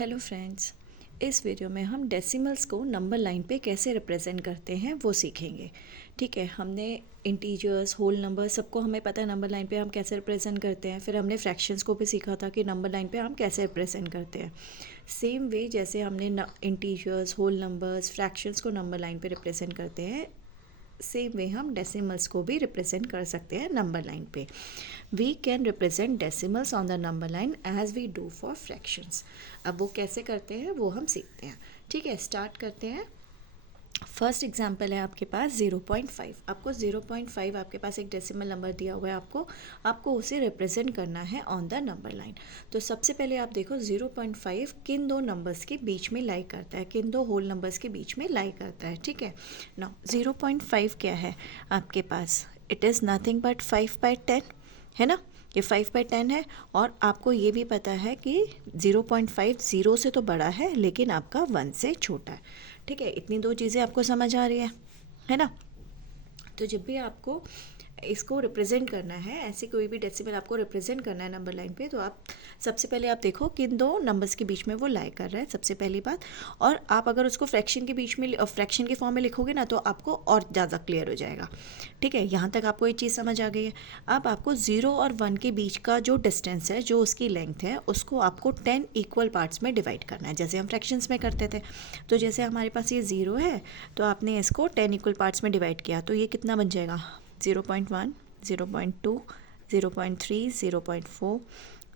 Hello friends, इस video में हम डेसिमल्स को नंबर लाइन पे कैसे रिप्रेजेंट करते हैं वो सीखेंगे। ठीक है, हमने इंटीजर्स, होल नंबर, सबको हमें पता है नंबर लाइन पे हम कैसे रिप्रेजेंट करते हैं। फिर हमने फ्रैक्शंस को भी सीखा था कि नंबर लाइन पे हम कैसे रिप्रेजेंट करते हैं। सेम वे जैसे हमने इंटीजर्स, होल नंबर्स, फ्रैक्शंस को नंबर लाइन पे रिप्रेजेंट करते हैं, सेम वे हम डेसिमल्स को भी रिप्रेजेंट कर सकते हैं नंबर लाइन पे। We can represent decimals on the number line as we do for fractions. अब वो कैसे करते हैं वो हम सीखते हैं। ठीक है, स्टार्ट करते हैं। फर्स्ट एग्जाम्पल है आपके पास 0.5। आपको 0.5 आपके पास एक डेसिमल नंबर दिया हुआ है, आपको उसे रिप्रेजेंट करना है ऑन द नंबर लाइन। तो सबसे पहले आप देखो 0.5 किन दो नंबर्स के बीच में लाई करता है, किन दो होल नंबर्स के बीच में लाई करता है। ठीक है, नाउ 0.5 क्या है आपके पास? इट इज़ नथिंग बट 5/10 है ना। ये 5/10 है और आपको ये भी पता है कि 0.5 0 से तो बड़ा है लेकिन आपका 1 से छोटा है। ठीक है, इतनी दो चीज़ें आपको समझ आ रही है ना। तो जब भी आपको इसको रिप्रेजेंट करना है, ऐसे कोई भी डेसिमल आपको रिप्रेजेंट करना है नंबर लाइन पे, तो आप सबसे पहले आप देखो किन दो नंबर्स के बीच में वो लाई कर रहा है, सबसे पहली बात। और आप अगर उसको फ्रैक्शन के बीच में, फ्रैक्शन के फॉर्म में लिखोगे ना, तो आपको और ज़्यादा क्लियर हो जाएगा। ठीक है, यहाँ तक आपको ये चीज़ समझ आ गई है। अब आपको 0 और 1 के बीच का जो डिस्टेंस है, जो उसकी लेंथ है, उसको आपको 10 इक्वल पार्ट्स में डिवाइड करना है, जैसे हम फ्रैक्शंस में करते थे। तो जैसे हमारे पास ये 0 है तो आपने इसको 10 इक्वल पार्ट्स में डिवाइड किया, तो ये कितना बन जाएगा? 0.1, 0.2, 0.3, 0.4,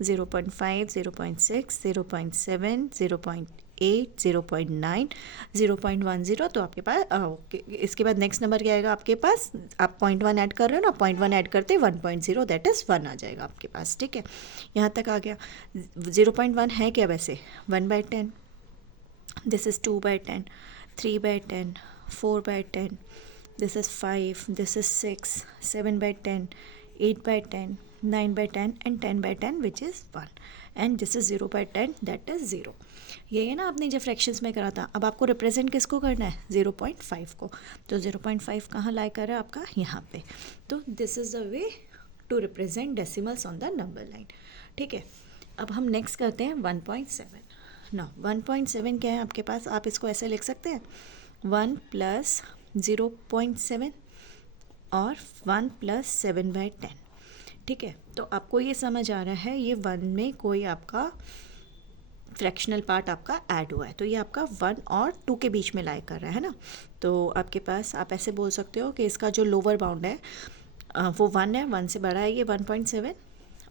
0.5, 0.6, 0.7, 0.8, 0.9, 0.10। तो आपके पास इसके बाद नेक्स्ट नंबर क्या आएगा आपके पास? आप 0.1 ऐड कर रहे हो ना, 0.1 ऐड करते 1.0, दैट इज़ 1 आ जाएगा आपके पास। ठीक है, यहाँ तक आ गया। 0.1 है क्या वैसे? 1/10, this is 2/10, 3/10, 4/10, this is 5, this is 6, 7/10, 8/10, 9/10 and 10/10 which is 1, and this is 0/10, that is 0। ये है ना, आपने जब फ्रैक्शंस में करा था। अब आपको रिप्रेजेंट किसको करना है? 0.5 को। तो 0.5 कहाँ लाई कर रहा है आपका? यहाँ पे। तो this is the way to represent decimals on the number line. ठीक है, अब हम नेक्स्ट करते हैं 1.7 ना। 1.7 क्या है आपके पास? आप इसको ऐसे लिख सकते हैं 1 + 0.7 और 1 + 7/10। ठीक है, तो आपको ये समझ आ रहा है ये 1 में कोई आपका फ्रैक्शनल पार्ट आपका ऐड हुआ है, तो ये आपका 1 और 2 के बीच में लाई कर रहा है ना। तो आपके पास आप ऐसे बोल सकते हो कि इसका जो लोअर बाउंड है वो 1 है, 1 से बड़ा है ये 1.7,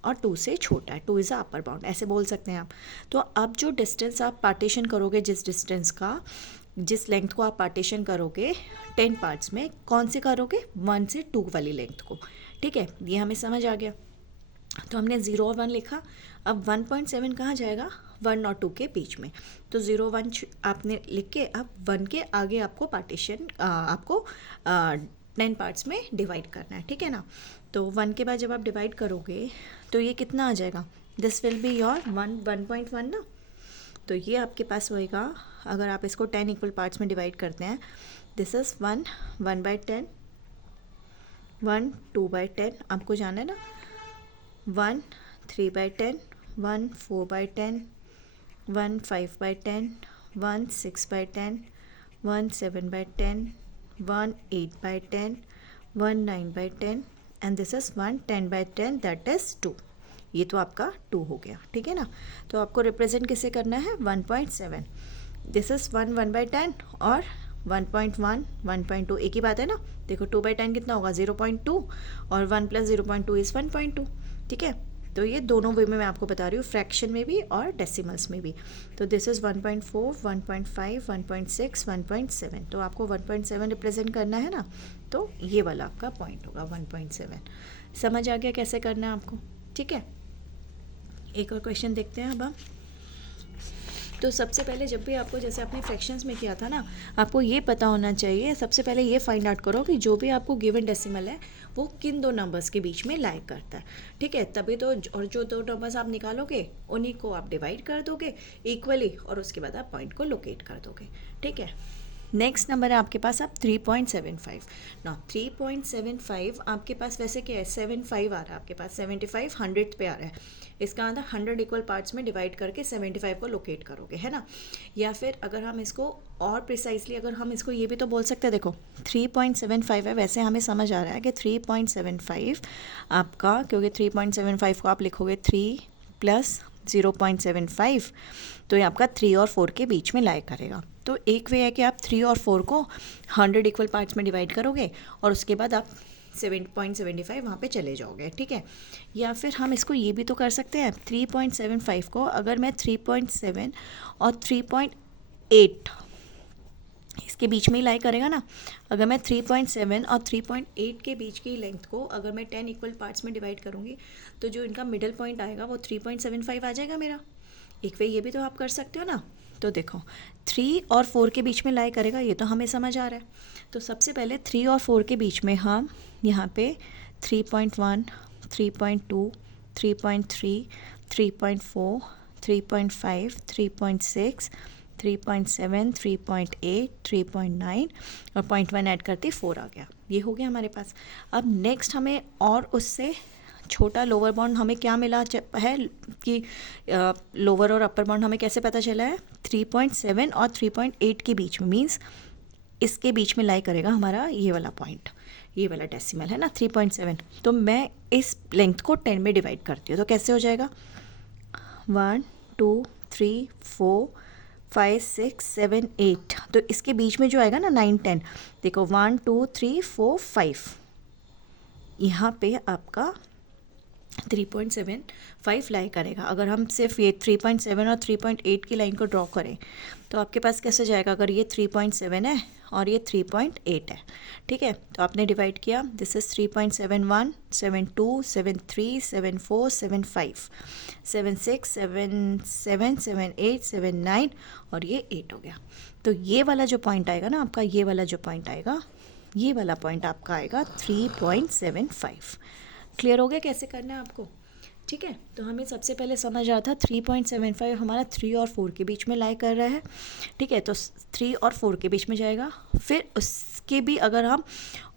और 2 से छोटा है, 2 इज़ अ अपर बाउंड, ऐसे बोल सकते हैं आप। तो अब जो डिस्टेंस आप पार्टीशन करोगे, जिस डिस्टेंस का, जिस लेंथ को आप पार्टीशन करोगे 10 पार्ट्स में, कौन से करोगे? 1 से 2 वाली लेंथ को। ठीक है, ये हमें समझ आ गया। तो हमने 0 और 1 लिखा। अब 1.7 कहाँ जाएगा? 1 और 2 के बीच में। तो 0 1 आपने लिख के अब 1 के आगे आपको पार्टीशन आपको 10 पार्ट्स में डिवाइड करना है। ठीक है ना। तो 1 के बाद जब आप डिवाइड करोगे तो ये कितना आ जाएगा? दिस विल बी योर 1.1 ना। तो ये आपके पास होएगा, अगर आप इसको 10 इक्वल पार्ट्स में डिवाइड करते हैं, दिस इज़ 1, 1/10, 1, 2/10, आपको जाना है ना, 1, 3/10, 1, 4/10, 1, 5/10, 1, 6/10, 1, 7/10, 1, 8/10, 1, 9/10, and this is 1, 10/10, that is 2। ये तो आपका 2 हो गया। ठीक है ना। तो आपको रिप्रेजेंट किसे करना है? 1.7। दिस इज़ 1, 1/10 और 1.1, 1.2 एक ही बात है ना। देखो 2/10 कितना होगा? 0.2, और 1 + 0.2 इज़ 1.2। ठीक है, तो ये दोनों वे में मैं आपको बता रही हूँ, फ्रैक्शन में भी और डेसिमल्स में भी। तो दिस इज़ 1.4, 1.5, 1.6, 1.7। तो आपको 1.7 रिप्रेजेंट करना है ना, तो ये वाला आपका पॉइंट होगा 1.7। समझ आ गया कैसे करना है आपको? ठीक है, एक और क्वेश्चन देखते हैं अब हम। तो सबसे पहले जब भी आपको, जैसे आपने फ्रैक्शंस में किया था ना, आपको ये पता होना चाहिए, सबसे पहले ये फाइंड आउट करो कि जो भी आपको गिवन डेसिमल है वो किन दो नंबर्स के बीच में लाई करता है। ठीक है, तभी तो, और जो दो नंबर्स आप निकालोगे उन्हीं को आप डिवाइड कर दोगे इक्वली, और उसके बाद आप पॉइंट को लोकेट कर दोगे। ठीक है, नेक्स्ट नंबर है आपके पास अब 3.75 ना। 3.75 आपके पास वैसे क्या है? 75 आ रहा है आपके पास, 75 100th पे आ रहा है। इसका मतलब 100 इक्वल पार्ट्स में डिवाइड करके 75 को लोकेट करोगे, है ना। या फिर अगर हम इसको और प्रिसाइसली, अगर हम इसको ये भी तो बोल सकते हैं, देखो 3.75 है, वैसे हमें समझ आ रहा है कि 3.75 आपका, क्योंकि 3.75 को आप लिखोगे 3 + 0.75, तो ये आपका 3 और 4 के बीच में लाई करेगा। तो एक वे है कि आप 3 और 4 को 100 इक्वल पार्ट्स में डिवाइड करोगे और उसके बाद आप 7.75 वहाँ पे चले जाओगे, ठीक है। या फिर हम इसको ये भी तो कर सकते हैं, 3.75 को अगर मैं 3.7 और 3.8 इसके बीच में ही लाई करेगा ना, अगर मैं 3.7 और 3.8 के बीच की लेंथ को अगर मैं 10 इक्वल पार्ट्स में डिवाइड करूँगी तो जो इनका मिडल पॉइंट आएगा वो 3.75 आ जाएगा मेरा। एक वे ये भी तो आप कर सकते हो ना। तो देखो 3 और 4 के बीच में लाई करेगा, ये तो हमें समझ आ रहा है। तो सबसे पहले 3 और 4 के बीच में हम यहाँ पे 3.1, 3.2, 3.3, 3.4, 3.5, 3.6, 3.7, 3.8, 3.9 और 0.1 ऐड करते 4 आ गया। ये हो गया हमारे पास। अब नेक्स्ट हमें और उससे छोटा लोअर बाउंड हमें क्या मिला है कि लोअर और अपर बाउंड हमें कैसे पता चला है, 3.7 और 3.8 के बीच में, मीन्स इसके बीच में लाई करेगा हमारा ये वाला पॉइंट, ये वाला डेसिमल है ना 3.7। तो मैं इस लेंथ को 10 में डिवाइड करती हूँ, तो कैसे हो जाएगा 1 2 3 4 5 6 7 8, तो इसके बीच में जो आएगा ना 9 10, देखो 1 2 3 4 5, यहाँ पे आपका 3.75 लाई करेगा। अगर हम सिर्फ ये 3.7 और 3.8 की लाइन को ड्रॉ करें तो आपके पास कैसे जाएगा, अगर ये 3.7 है और ये 3.8 है, ठीक है, तो आपने डिवाइड किया, दिस इज़ 3.71, 72, 73, 74, 75, 76, 77, 78, 79 और ये 8 हो गया। तो ये वाला जो पॉइंट आएगा ना आपका, ये वाला जो पॉइंट आएगा, ये वाला पॉइंट आपका आएगा 3.75। क्लियर हो गया कैसे करना है आपको, ठीक है। तो हमें सबसे पहले समझ रहा था 3.75 हमारा 3 और 4 के बीच में लाई कर रहा है, ठीक है, तो 3 और 4 के बीच में जाएगा। फिर उसके भी अगर हम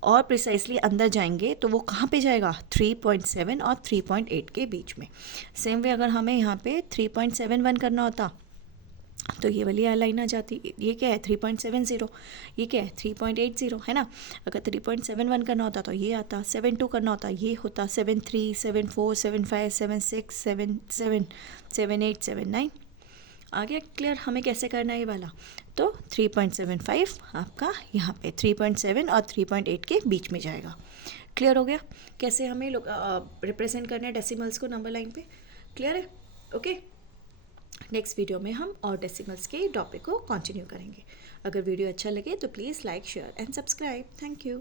और प्रिसाइसली अंदर जाएंगे तो वो कहाँ पे जाएगा, 3.7 और 3.8 के बीच में। सेम वे अगर हमें यहाँ पे 3.71 करना होता तो ये वाली लाइन आ जाती, ये क्या है 3.70, ये क्या है 3.80, है ना। अगर 3.71 करना होता तो ये आता, 72 करना होता ये होता, 73, 74, 75, 76, 77, 78, 79 आ गया। क्लियर हमें कैसे करना है ये वाला, तो 3.75 आपका यहाँ पे 3.7 और 3.8 के बीच में जाएगा। क्लियर हो गया कैसे हमें रिप्रेजेंट करना है डेसिमल्स को नंबर लाइन पे, क्लियर है, ओके। नेक्स्ट वीडियो में हम और डेसिमल्स के टॉपिक को कंटिन्यू करेंगे। अगर वीडियो अच्छा लगे तो please like share and subscribe. Thank you.